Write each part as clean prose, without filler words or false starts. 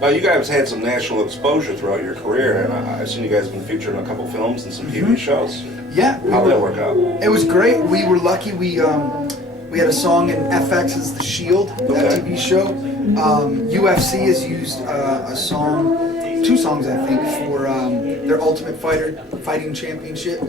Well, you guys had some national exposure throughout your career, and I've seen you guys have been featured in a couple films and some TV shows. Yeah. How'd that work out? It was great. We were lucky. We had a song in FX's The Shield, that TV show. UFC has used two songs I think, for their Ultimate Fighting Championship.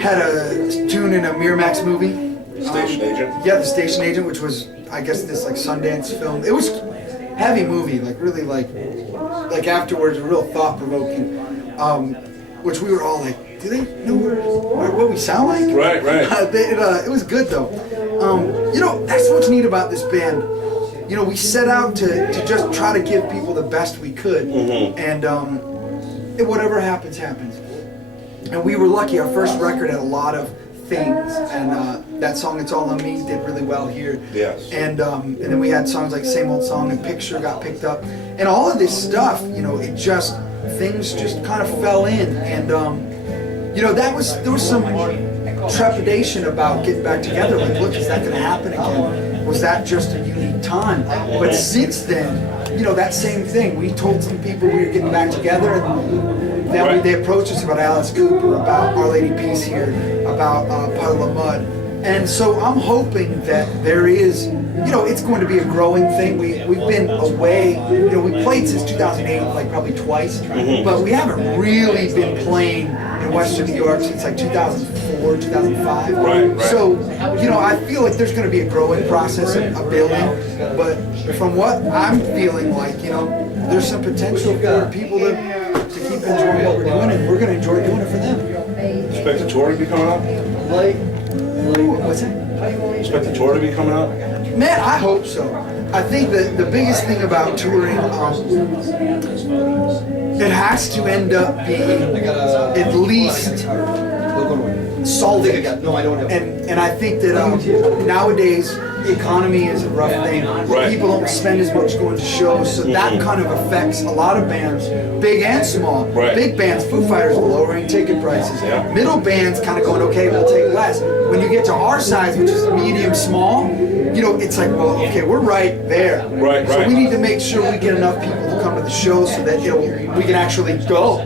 Had a tune in a Miramax movie. Station Agent? Yeah, The Station Agent, which was, I guess, this like Sundance film. It was heavy movie, like really like afterwards, real thought-provoking. Which we were all like, do they know what we sound like? Right. It was good though. You know, that's what's neat about this band. You know, we set out to just try to give people the best we could, and whatever happens, happens. And we were lucky. Our first record had a lot of things, and that song "It's All on Me" did really well here. Yes. And then we had songs like "Same Old Song" and "Picture" got picked up, and all of this stuff. You know, things just kind of fell in, and you know, there was some trepidation about getting back together. Like, look, is that going to happen again? Was that just a unique time? But since then, you know, that same thing. We told some people we were getting back together, and then they approached us about Alice Cooper, about Our Lady Peace Here, about Puddle of Mud. And so I'm hoping that there is, you know, it's going to be a growing thing. We've been away, you know, we played since 2008, like probably twice, but we haven't really been playing in Western New York since like 2004, 2005. Right. So, you know, I feel like there's going to be a growing process of building, but from what I'm feeling like, you know, there's some potential for people to keep enjoying what we're doing, and we're going to enjoy doing it for them. Expect the tour to be coming up? What's that? Expect the tour to be coming up? Man, I hope so. I think that the biggest thing about touring, it has to end up being at least solved. And I think that nowadays the economy is a rough thing. Right. People don't spend as much going to shows, so that kind of affects a lot of bands, big and small. Right. Big bands, Foo Fighters, lowering ticket prices. Yeah. Middle bands kind of going, okay, we'll take less. When you get to our size, which is medium small, you know, it's like, well, okay, we're right there. Right. So we need to make sure we get enough people to come to the show so that, you know, we can actually go.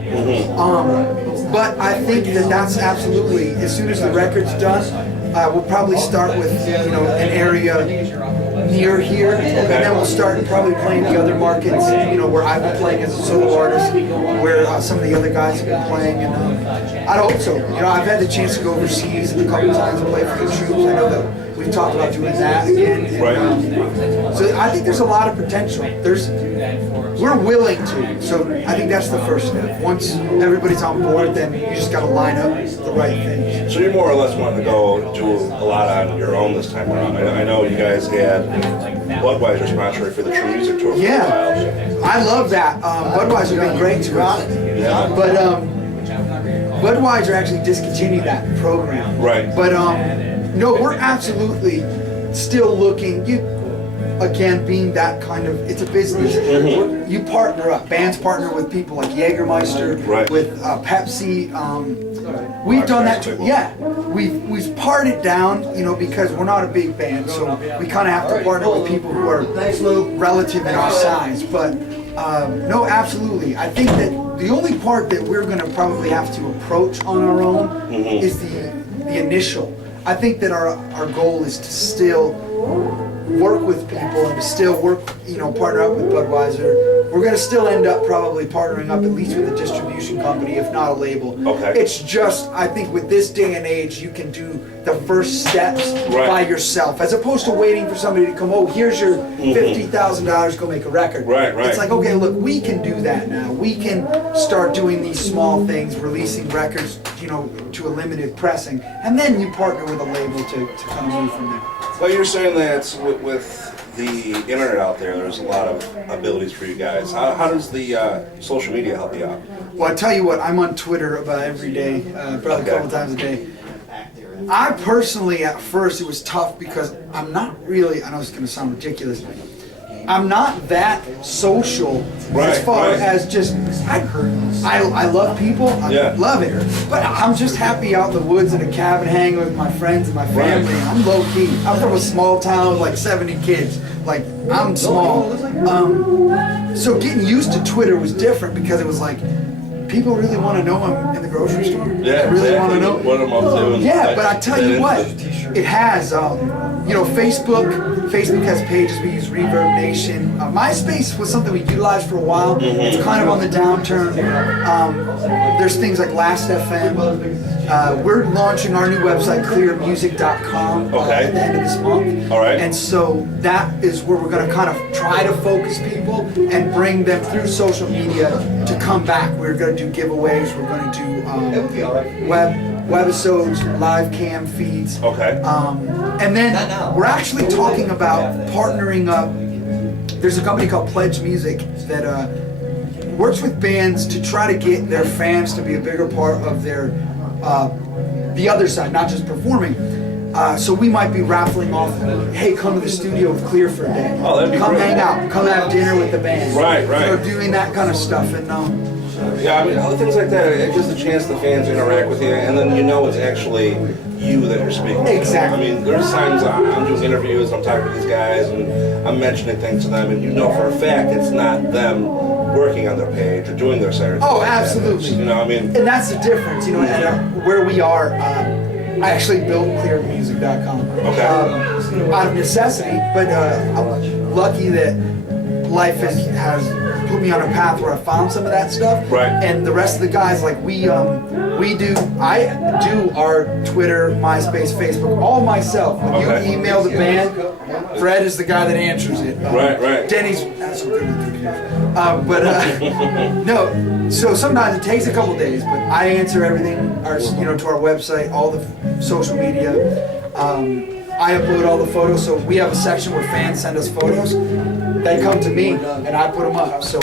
But I think that that's absolutely, as soon as the record's done, we'll probably start with, you know, an area near here, and then we'll start probably playing the other markets, you know, where I've been playing as a solo artist, where some of the other guys have been playing, and I hope so. You know, I've had the chance to go overseas a couple times and play for the troops. I know that we've talked about doing that again. And, so I think there's a lot of potential. We're willing to, so I think that's the first step. Once everybody's on board, then you just got to line up the right things. So you're more or less wanting to go do a lot on your own this time around. I know you guys had Budweiser sponsoring for the True Music Tour for a while. I love that. Budweiser been great to us. Yeah. But Budweiser actually discontinued that program. Right. But no, we're absolutely still looking. Again, being that kind of, it's a business. You partner up. Bands partner with people like Jägermeister, with Pepsi. We've done that too. Yeah, we've pared it down, you know, because we're not a big band, so we kind of have to partner with people who are relative in our size. But no, absolutely. I think that the only part that we're going to probably have to approach on our own is the initial. I think that our goal is to still work with people and to still work, you know, partner up with Budweiser. We're going to still end up probably partnering up at least with a distribution company, if not a label. Okay. It's just, I think with this day and age, you can do the first steps by yourself, as opposed to waiting for somebody to come, oh, here's your $50,000, go make a record. Right. It's like, okay, look, we can do that now. We can start doing these small things, releasing records, you know, to a limited pressing, and then you partner with a label to kind of move from there. Well, you're saying that with the internet out there, there's a lot of abilities for you guys. How does the social media help you out? Well, I tell you what, I'm on Twitter about every day, probably a couple times a day. I personally, at first, it was tough because I'm not really, I know it's going to sound ridiculous, I'm not that social as far as just, I love people, I love it, but I'm just happy out in the woods in a cabin hanging with my friends and my family. I'm low key. I'm from a small town with like 70 kids. like I'm small. So getting used to Twitter was different because it was like people really want to know I'm in the grocery store. Yeah, they really exactly. want to know What I'm up to. Yeah, but I tell you what, it has. You know, Facebook has pages. We use Reverb Nation. MySpace was something we utilized for a while. It's kind of on the downturn. There's things like Last.fm. We're launching our new website, clearmusic.com, at the end of this month. All right. And so that is where we're going to kind of try to focus people and bring them through social media to come back. We're going to do giveaways. We're going to do webisodes, live cam feeds. Okay. And then we're actually talking about partnering up. There's a company called Pledge Music that works with bands to try to get their fans to be a bigger part of their the other side, not just performing. So we might be raffling off, hey, come to the studio with Klear for a day. Oh, that'd be come great. hang out, come have dinner with the band. Right. So doing that kind of stuff. And yeah, I mean, other things like that, it gives a chance the fans interact with you, and then you know it's actually you that you're speaking to. Exactly. I mean, there's times I'm doing interviews, I'm talking to these guys, and I'm mentioning things to them, and you know for a fact it's not them working on their page or doing their side. Oh, absolutely. You know, I mean, and that's the difference. You know, and where we are. I actually built clearmusic.com out of necessity, but I'm lucky that life has put me on a path where I found some of that stuff. Right. And the rest of the guys, like I do our Twitter, MySpace, Facebook, all myself. When you email the band, Fred is the guy that answers it. Right. Denny's not so good with computers. No. So sometimes it takes a couple days, but I answer everything. To our website, all the social media. I upload all the photos, so we have a section where fans send us photos. They come to me, and I put them up. So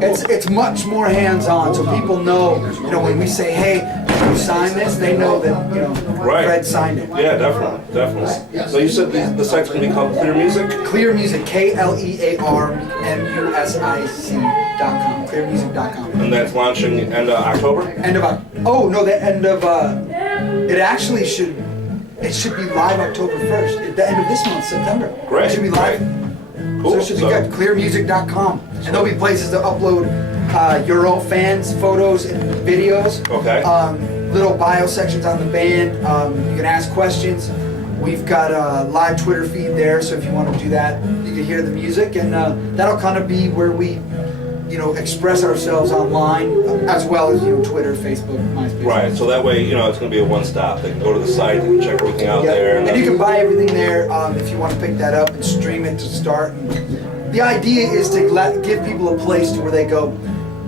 it's much more hands-on. So people know, when we say, "Hey, you sign this," they know that Fred signed it. Yeah, definitely. So you said the site's going to be called Klear Music? Klear Music, KlearMusic.com. Klearmusic.com. And that's launching end of October? It actually should. It should be live October 1st. At the end of this month, September. Great. It should be live. Cool. So it should be good. Clearmusic.com. And there'll be places to upload your own fans' photos and videos. Okay. Little bio sections on the band. You can ask questions. We've got a live Twitter feed there, so if you want to do that, you can hear the music. And that'll kind of be where we express ourselves online, as well as Twitter, Facebook, MySpace. Right, so that way, it's going to be a one-stop. They can go to the site, they can check everything out there. And you can buy everything there if you want to pick that up and stream it to start. And the idea is to give people a place to where they go,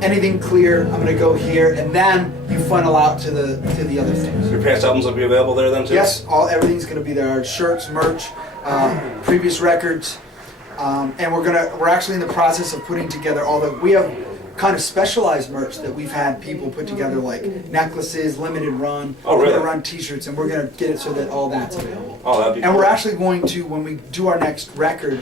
anything Klear, I'm going to go here, and then you funnel out to the other things. Your past albums will be available there then too? Yes, everything's going to be there. Our shirts, merch, previous records. And we're actually in the process of putting together we have kind of specialized merch that we've had people put together, like necklaces, limited run, limited run t-shirts, and we're going to get it so that all that's available. Oh, that'd be And cool. we're actually going to, when we do our next record,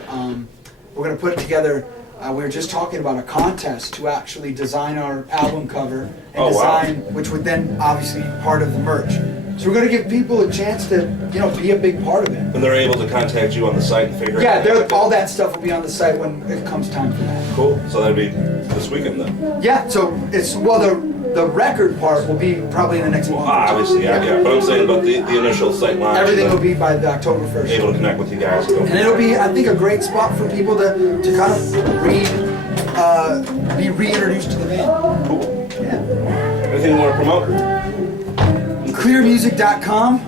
we're going to put it together. We were just talking about a contest to actually design our album cover and which would then obviously be part of the merch. So we're going to give people a chance to, be a big part of it. And they're able to contact you on the site and figure out. Yeah, all that stuff will be on the site when it comes time for that. Cool. So that'd be this weekend then. Yeah. So the record part will be probably in the next month. Obviously, yeah. But I'm saying about the initial site launch. Everything will be by the October 1st. Able to connect with you guys. And it'll be, I think, a great spot for people to kind of be reintroduced to the band. Cool. Yeah. Anything you want to promote? Clearmusic.com,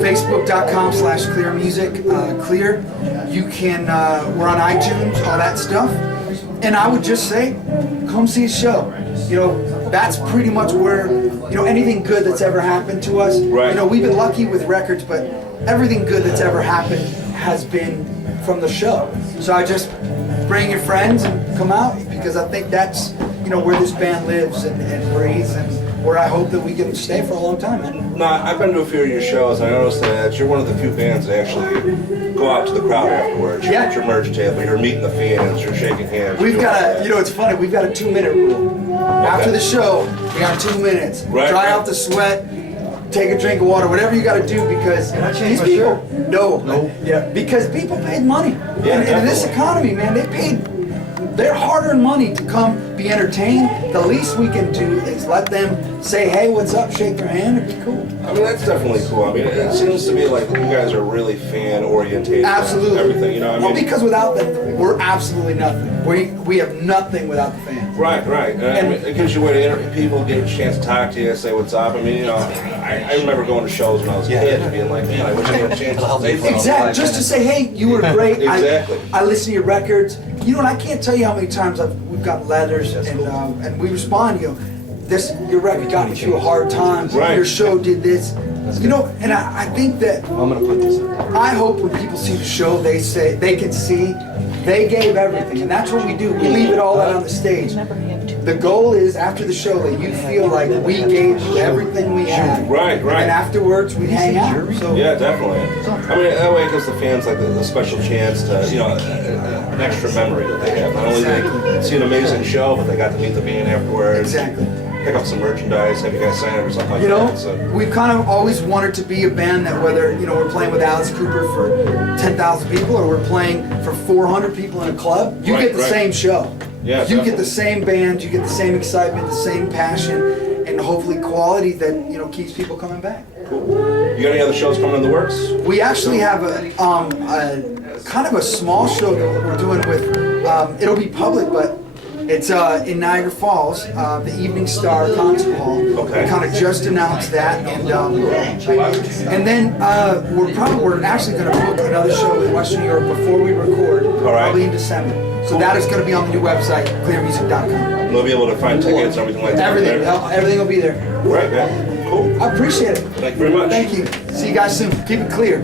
Facebook.com/clearmusic, Klear. You can, we're on iTunes, all that stuff. And I would just say, come see a show. That's pretty much where, anything good that's ever happened to us. Right. We've been lucky with records, but everything good that's ever happened has been from the show. So I just bring your friends and come out, because I think that's, where this band lives and breathes, and where I hope that we can stay for a long time, man. No, I've been to a few of your shows, and I noticed that you're one of the few bands that actually go out to the crowd afterwards. You're at your merch table, you're meeting the fans, you're shaking hands. We've got it's funny, we've got a 2-minute rule. After the show, we got 2 minutes. Right. Dry out the sweat, take a drink of water, whatever you got to do, because these people, yeah, because people paid money, and in this economy, man, they paid their hard-earned money to come be entertained. The least we can do is let them say, "Hey, what's up?" Shake their hand, and be cool. I mean, that's definitely cool. I mean, it seems to me like you guys are really fan-oriented. Absolutely. Everything, you know. I mean, well, because without them, we're absolutely nothing. We have nothing without the fans. Right, right. And I mean, it gives you a way to interview people, get a chance to talk to you, say what's up. I mean, you know, I remember going to shows when I was a kid and being like, man, I wish I had a chance to say something. Exactly. Just to say, hey, you were great. Exactly. I listen to your records. You know, and I can't tell you how many times we've got letters and we respond. You know, your record got me through a hard time. Right. Your show did this. You know, and I think that I'm gonna put this in. I hope when people see the show, they say they can see they gave everything, and that's what we do. We leave it all out on the stage. The goal is after the show that you feel like we gave you everything we had. Right, right. And afterwards we hang out. So yeah, definitely. I mean, that way it gives the fans like the special chance to, you know, an extra memory that they have. Not only they see an amazing show, but they got to meet the band afterwards. Exactly. Pick up some merchandise, have you guys sign it or something like You know, that. So. we've kind of always wanted to be a band that whether, you know, we're playing with Alice Cooper for 10,000 people or we're playing for 400 people in a club, you get the same show. Yeah, you get the same band, you get the same excitement, the same passion, and hopefully quality that, you know, keeps people coming back. Cool. You got any other shows coming in the works? We actually have a kind of a small show that we're doing with, it'll be public, but it's in Niagara Falls, the Evening Star Concert Hall. Okay. We kind of just announced that, and then we're actually going to book another show in Western Europe before we record, probably in December. So that is going to be on the new website, clearmusic.com. We'll be able to find tickets and everything like that. Everything will be there. Right, man. Cool. I appreciate it. Thank you very much. Thank you. See you guys soon. Keep it clear.